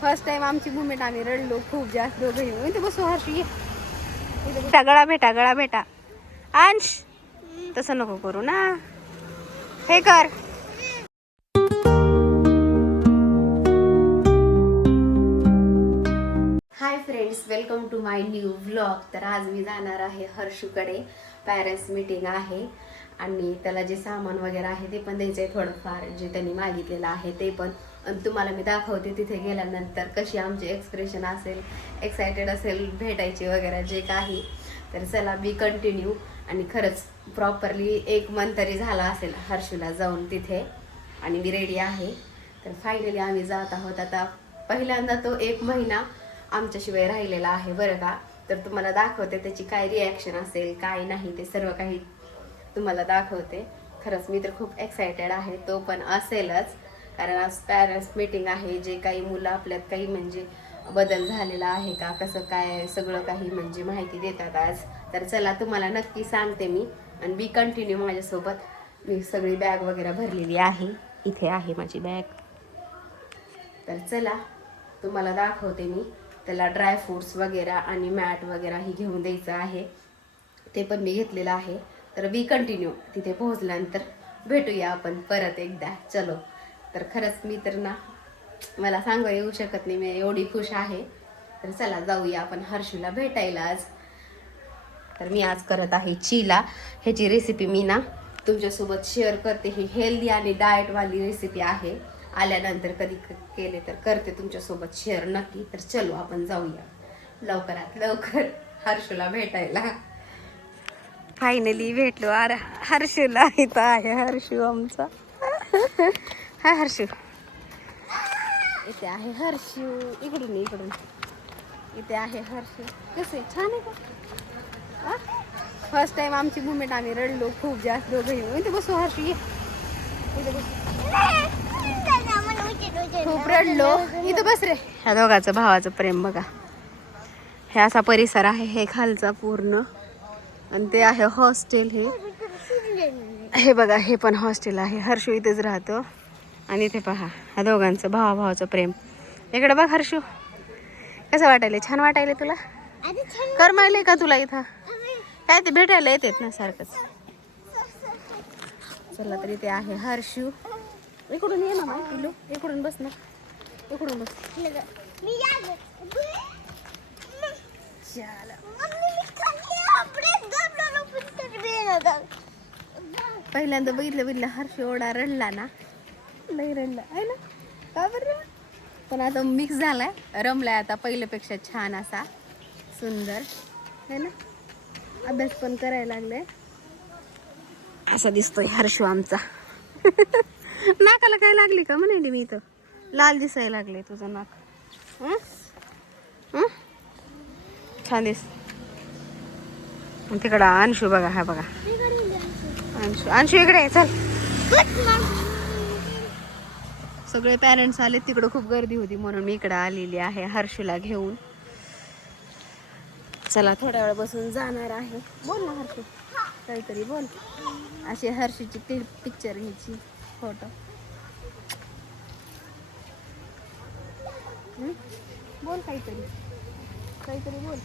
First time आमची movement, आम्ही रडलो खूप जास्त दोघंही. इथे बसू हर्षी, गळा भेटा अंश, तसं नको करू ना, हे कर. Hi friends, welcome to my new vlog. तर आज मी जाणार आहे हर्षूकडे. पॅरेंट्स मीटिंग आहे आणि त्याला जे सामान वगैरे आहे ते पण द्यायचं आहे, थोडंफार जे त्यांनी मागितलेलं आहे ते पण. आणि तुम्हाला मी दाखवते तिथे गेल्यानंतर कशी आमची एक्सप्रेशन असेल, एक्सायटेड असेल भेटायची वगैरे जे काही. तर चला बी कंटिन्यू. आणि खरंच प्रॉपरली 1 मंथ तरी झाला असेल हर्षूला जाऊन तिथे, आणि मी रेडी आहे. तर फायनली आम्ही जात आहोत. आता पहिल्यांदा तो 1 महिना आमच्याशिवाय राहिलेला आहे बरं का. तर तुम्हाला दाखवते त्याची काय रिॲक्शन असेल, काय नाही, ते सर्व काही तुम्हाला दाखवते. खरंच मी तर खूप एक्सायटेड आहे, तो पण असेलच, कारण आज पॅरेंट्स मीटिंग आहे. जे काही मुलं आपल्यात काही म्हणजे बदल झालेला आहे का, कसं काय सगळं काही म्हणजे माहिती देतात आज. तर चला तुम्हाला नक्की सांगते मी, आणि बी कंटिन्यू माझ्यासोबत. मी सगळी बॅग वगैरे भरलेली आहे, इथे आहे माझी बॅग. तर चला तुम्हाला दाखवते मी. त्याला ड्रायफ्रूट्स वगैरे आणि मॅट वगैरे ही घेऊन द्यायचं आहे, ते पण मी घेतलेलं आहे. तर बी कंटिन्यू. तिथे पोहोचल्यानंतर भेटूया आपण परत एकदा. चलो. तर खरंच मी तर ना, मला सांगा येऊ शकत नाही, मी एवढी खुश आहे. तर चला जाऊया आपण हर्षूला भेटायला आज. तर मी आज करत आहे चीला. ह्याची रेसिपी मी ना तुमच्यासोबत शेअर करते. ही हेल्दी आणि डाएटवाली रेसिपी आहे. आल्यानंतर कधी केले तर करते तुमच्यासोबत शेअर नक्की. तर चलो आपण जाऊया लवकरात लवकर हर्षूला भेटायला. फायनली भेटलो. अरे हर्षूला, इथं आहे हर्षू आमचा. हाय हर्षू, इथे आहे हर्षू. इकडून इकडून, इथे आहे हर्षू. कसं आहे, छान आहे का? फर्स्ट टाइम आमची मुवमेंट, आम्ही रडलो खूप जास्त दोघंही. इथे बसू हर्षू, ये इथे बस. खूप रडलो. इथं बस रे. ह्या दोघांचं भावाचं प्रेम बघा. हे असा परिसर आहे, हे खालचा पूर्ण, आणि ते आहे हॉस्टेल. हे बघा, हे पण हॉस्टेल आहे. हर्षू इथेच राहतो. आणि इथे पहा ह्या दोघांचं भावाचं प्रेम. इकडे बघ हर्षू, कसं वाटायले? छान वाटायले तुला? करमायले का तुला इथं? काय ते भेटायला येतात ना सारखंच. चला तर इथे आहे हर्षू. इकडून ये ना पिलू, इकडून बस ना, इकडून बस. पहिल्यांदा बघितलं हर्षू एवढा रडला ना, नाही रडला आहे ना, का बरं? पण आता मिक्स झालाय, रमलाय आता पहिल्यापेक्षा छान असा सुंदर है ना. अभ्यास पण करायला लागलाय. असा दिसतोय हर्षू आमचा. नाकाला काय लागली का म्हणाली मी? इथं लाल दिसायला लागले तुझं नाक. छान दिस. तिकडं अंशू बघा, हा बघा अंशू. अंशू इकडे आहे, चल. सगळे पॅरेंट्स आले, तिकडं खूप गर्दी होती म्हणून मी इकडं आलेली आहे हर्षूला घेऊन. चला थोड्या वेळ बसून जाणार आहे. बोल ना हर्षू, काहीतरी बोल. अशी हर्षूची पिक्चर घ्यायची, फोटो. बोल काहीतरी, काहीतरी बोल.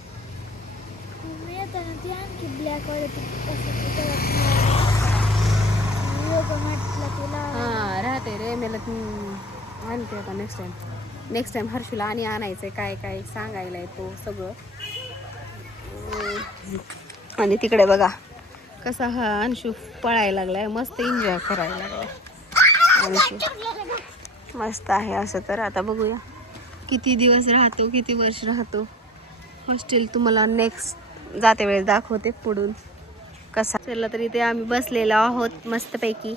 हा राहते रे, मला आणते आता नेक्स्ट टाइम हर्षूला आणि आणायचंय. काय काय सांगायला येतो सगळं. आणि तिकडे बघा कसा हा अंशू पळायला लागलाय, मस्त एन्जॉय करायला लागलाय अंशू. मस्त आहे असं. तर आता बघूया किती दिवस राहतो, किती वर्ष राहतो हॉस्टेल. तुम्हाला नेक्स्ट जाते वेळेस दाखवते पुढून कसा. चला तर इथे आम्ही बसलेलो आहोत मस्तपैकी,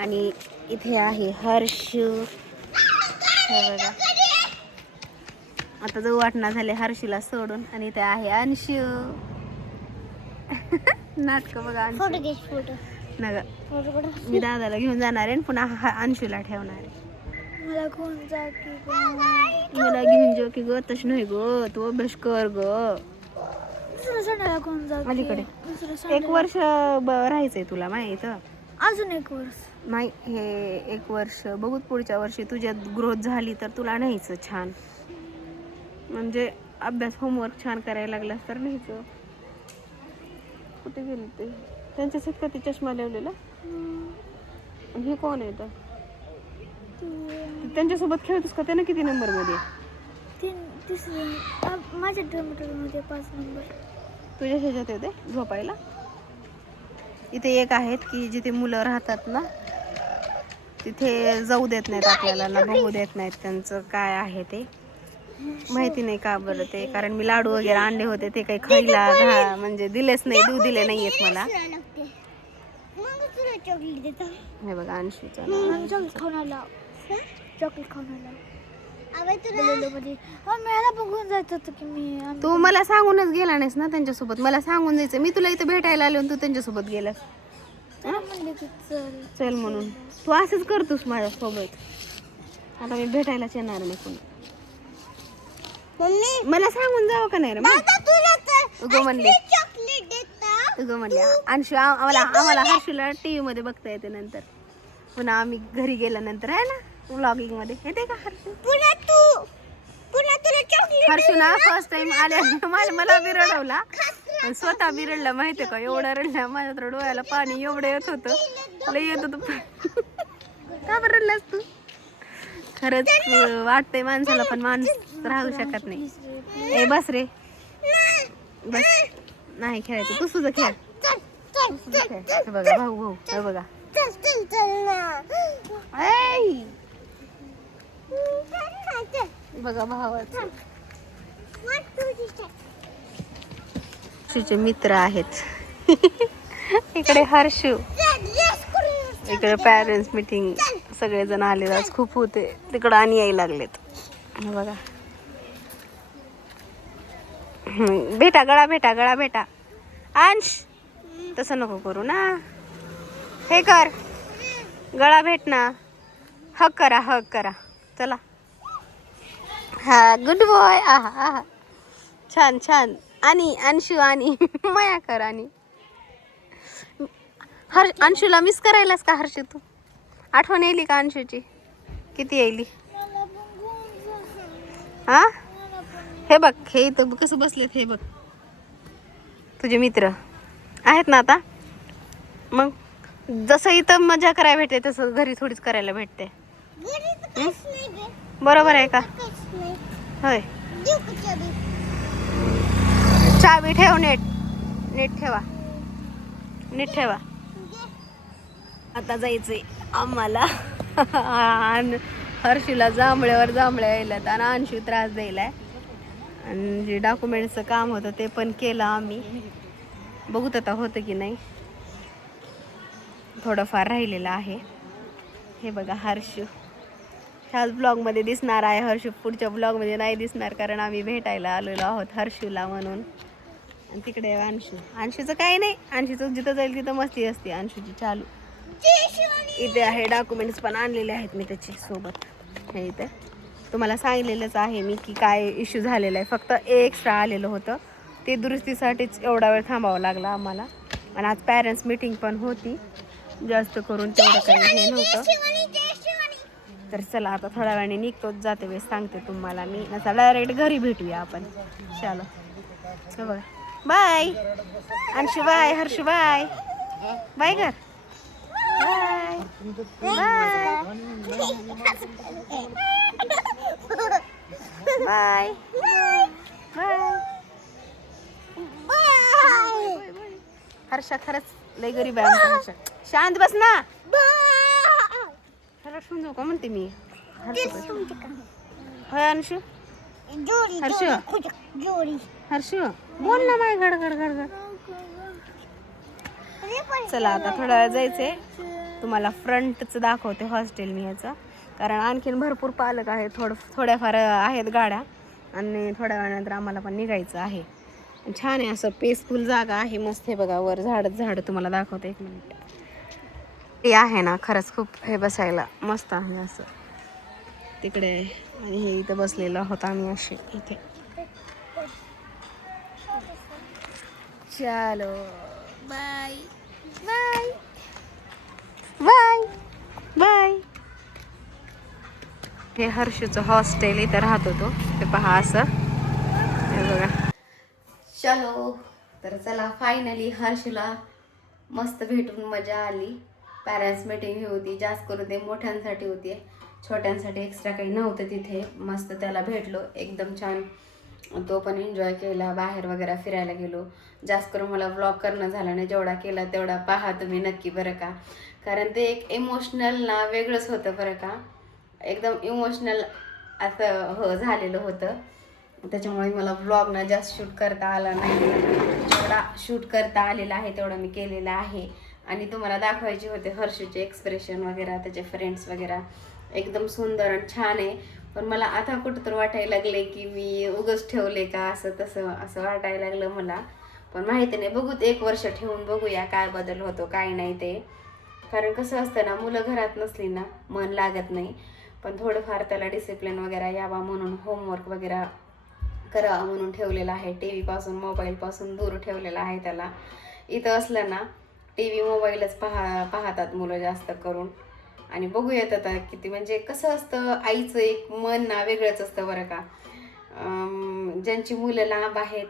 आणि इथे आहे हर्षू. हे बघा, आता जो वाटणार झाले हर्षूला सोडून. आणि इथे आहे अंशू. नाटक बघा. फोटो नग, मी दादाला घेऊन जाणार आहे, पुन्हा अंशूला ठेवणार आहे. मला घेऊन जाऊ की ग, तशी नाही ग, तू अभ्यास कर ग. अलीकडे 1 वर्ष राहायचंय तुला माहित. अजून 1 वर्ष नाही, हे 1 वर्ष बघू, पुढच्या वर्षी तुझ्यात ग्रोथ झाली तर तुला न्यायचं छान, म्हणजे अभ्यास होमवर्क छान करायला लागलास तर न्यायचं. कुठे गेले ते? त्यांच्यासाठी का ते चष्मा लावलेला? हे कोण आहे तर? त्यांच्यासोबत खेळतोस का? त्यानं किती नंबर मध्ये? माझ्या ड्रममध्ये 5 नंबर. तुझ्या ह्याच्यात येते झोपायला? इथे एक आहेत की जिथे मुलं राहतात ना, तिथे जाऊ देत नाहीत आपल्याला, ना बघू देत नाहीत. त्यांचं काय आहे ते माहिती नाही का बरं ते, कारण मी लाडू वगैरे आणले होते ते काही खायला म्हणजे दिलेच नाही, देऊ दिले नाहीयेत मला. हे बघा अंशूचा चॉकलेट खाऊन आला. बघून जायचं होतं की मी. तू मला सांगूनच गेला नाहीस ना त्यांच्यासोबत. मला सांगून जायचं, मी तुला इथं भेटायला आले आणि तू त्यांच्यासोबत गेलास. चल म्हणून तू असंच करतोस माझ्यासोबत. आता मी भेटायलाच येणार नाही कोणी. मला सांगून जावं का नाही रे? उगं म्हणले अंशू आम्हाला हर्षूला टीव्ही मध्ये बघता येते नंतर, पुन्हा आम्ही घरी गेल्यानंतर आहे ना व्लॉगिंग मध्ये येते का हर्षू? हर्षू ना फर्स्ट टाइम आले मला बिरडवला, स्वतः बिरडला माहितीये का? एवढा रडला माझ्या तर डोळ्याला पाणी एवढं येत होतं, मला येत होतं. का बरं रडलास तू? खरंच वाटतंय माणसाला, पण माणूस राहू शकत नाही. ए बस रे बस, नाही खेळायचं, तू सुद्धा खेळ. हे बघा भाऊ, हे बघा बघा भावाचं. हर्षूचे मित्र आहेत. इकडे हर्षू, इकडे पॅरेंट्स मीटिंग सगळेजण आले आज, खूप होते तिकडं आणि यायला लागलेत. बघा भेटा गळा भेटा. अंश तसं नको करू ना, हे कर, गळा भेट ना, हक करा चला. हा गुड बॉय. आहा छान. आणि अंशू आणि माया कर. आणि अंशूला मिस करायलास का हर्षू? तू आठवण येईल का अंशूची? किती येईल? हा हे बघ, हे इथं कसं बसलेत, हे बघ तुझे मित्र आहेत ना. आता मग जसं इथं मजा करायला भेटते तसं घरी थोडीच करायला भेटते. बरोबर आहे का? होय. चाबी ठेव, नीट ठेवा. आता जायचंय आम्हाला. हर्षूला जांभळ्या यायला आणि अंशू त्रास द्यायलाय. आणि जे डॉक्युमेंटचं काम होतं ते पण केलं आम्ही. बघूत आता होतं की नाही, थोडंफार राहिलेलं आहे. हे बघा हर्षू ह्याच ब्लॉगमध्ये दिसणार आहे. हर्षू पुढच्या ब्लॉगमध्ये नाही दिसणार, कारण आम्ही भेटायला आलेलो आहोत हर्षूला म्हणून. आणि तिकडे अंशूचं काही नाही, अंशूचं जिथं जाईल तिथं मस्ती असते अंशूची चालू. इथे आहे डॉक्युमेंट्स पण आणलेले आहेत मी त्याच्या सोबत. हे इथे तुम्हाला सांगितलेलंच आहे मी की काय इश्यू झालेला आहे. फक्त एक्स्ट्रा आलेलं होतं, ते दुरुस्तीसाठीच एवढा वेळ थांबावं लागला आम्हाला. आणि आज पॅरेंट्स मीटिंग पण होती, जास्त करून तेवढं काही हे नव्हतं. तर चला आता थोड्या वेळाने निघतोच, जाते वेळेस सांगते तुम्हाला मी. नसा डायरेक्ट घरी भेटूया आपण. चलो बघा, bye Anshu, bye Harshu, bye bye कर, बाय बाय बाय. हर्षा खरंच लय गरीब आहे आमचा हर्षा. शांत बस ना. खरंच समजू का म्हणते मी. होय अंशू, हर्षू बोल ना माय गड. चला आता थोडा वेळ जायचंय. तुम्हाला फ्रंटचं दाखवते हॉस्टेल मी ह्याचं, कारण आणखीन भरपूर पालक आहेत, थोड्याफार आहेत गाड्या, आणि थोड्या वेळानंतर आम्हाला पण निघायचं आहे. छान आहे, असं पीसफुल जागा आहे, मस्त आहे. बघा वर झाड तुम्हाला दाखवते, 1 मिनिट. ते आहे ना खरंच खूप हे बसायला मस्त आहे असं तिकडे. आणि हे इथं बसलेलो आहोत आम्ही असे इथे. चलो बाय बाय बाय. बाय. हे हर्षूचं हॉस्टेल इथं राहत होतो ते पहा असं हे बघा. चलो तर चला फायनली हर्षूला मस्त भेटून मजा आली. पॅरेंट्स मीटिंग ही होती, जास्त करून ते मोठ्यांसाठी होती, छोट्यांसाठी एक्स्ट्रा काही नव्हतं तिथे. मस्त त्याला भेटलो एकदम छान, तो पण एन्जॉय केला. बाहेर वगैरे फिरायला गेलो. जास्त करून मला व्लॉग करणं झालं नाही, जेवढा केला तेवढा पहा तुम्ही नक्की बरं का. कारण ते एक इमोशनल ना वेगळंच होतं बरं का, एकदम इमोशनल असं हो झालेलं होतं. त्याच्यामुळे मला व्लॉग ना जास्त शूट करता आला नाही. जेवढा शूट करता आलेला आहे तेवढा मी केलेला आहे. आणि तुम्हाला दाखवायचे होते हर्षूचे एक्सप्रेशन वगैरे, त्याचे फ्रेंड्स वगैरे एकदम सुंदर आणि छान आहे. पण मला आता कुठं तर वाटायला लागले की मी उगाच ठेवले का असं तसं असं वाटायला लागलं मला. पण माहिती नाही, बघूत 1 वर्ष ठेवून बघूया काय बदल होतो काय नाही ते. कारण कसं असतं ना, मुलं घरात नसली ना मन लागत नाही. पण थोडंफार त्याला डिसिप्लिन वगैरे यावा म्हणून होमवर्क वगैरे करावं म्हणून ठेवलेलं आहे. टी व्हीपासून मोबाईलपासून दूर ठेवलेला आहे त्याला. इथं असलं ना टी व्ही मोबाईलच पाहतात मुलं जास्त करून. आणि बघूयात आता किती, म्हणजे कसं असतं आईचं एक मन ना वेगळंच असतं बरं का. ज्यांची मुलं लांब आहेत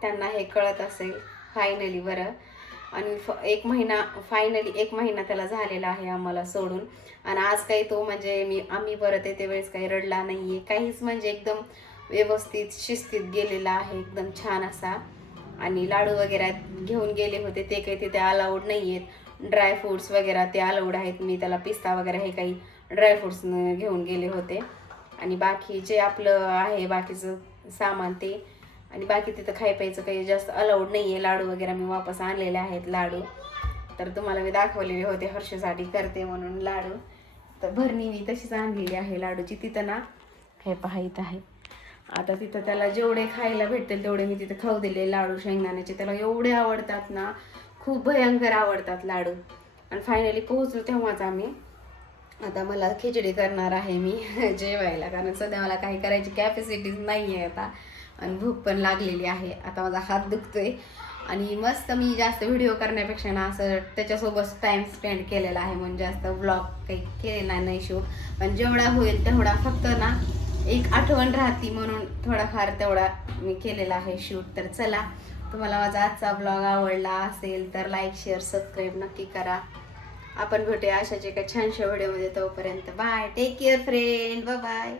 त्यांना हे कळत असेल फायनली बरं. आणि 1 महिना फायनली 1 महिना त्याला झालेला आहे आम्हाला सोडून. आणि आज काही तो म्हणजे आम्ही परत येते वेळेस काही रडला नाही आहे काहीच, म्हणजे एकदम व्यवस्थित शिस्तीत गेलेला आहे एकदम छान असा. आणि लाडू वगैरे घेऊन गेले होते ते काही तिथे अलाउड नाही आहेत. ड्रायफ्रूट्स वगैरे ते अलाउड आहेत. मी त्याला पिस्ता वगैरे हे काही ड्रायफ्रूट्स घेऊन गेले होते. आणि बाकी जे आपलं आहे बाकीचं सामान ते, आणि बाकी तिथं प्यायचं काही जास्त अलाउड नाही आहे. लाडू वगैरे मी वापस आणलेले आहेत लाडू, तर तुम्हाला मी दाखवलेले होते हर्षूसाठी करते म्हणून लाडू. तर भरणी मी तशीच आणलेली आहे लाडूची. तिथं ना हे पहा इथं आहे. आता तिथं त्याला जेवढे खायला भेटतील तेवढे मी तिथं खाऊ दिले लाडू शेंगदाण्याचे. त्याला एवढे आवडतात ना, खूप भयंकर आवडतात लाडू. आणि फायनली पोहोचलो तेव्हाच आम्ही. आता मला खिचडी करणार आहे मी जेवायला, कारण सध्या मला काही करायची कॅपॅसिटीज नाही आहे आता. आणि भूक पण लागलेली आहे. आता माझा हात दुखतोय. आणि मस्त मी जास्त व्हिडिओ करण्यापेक्षा ना असं त्याच्यासोबत टाईम स्पेंड केलेला आहे, म्हणून जास्त व्लॉग काही केलेला नाही शूट. पण जेवढा होईल तेवढा, फक्त ना एक आठवण राहती म्हणून थोडाफार तेवढा मी केलेला आहे शूट. तर चला, तुम्हाला माझा आजचा ब्लॉग आवडला असेल तर लाईक शेअर सबस्क्राईब नक्की करा. आपण भेटूया अशाच एका छानशा व्हिडिओमध्ये. तोपर्यंत bye, take care friend, bye bye.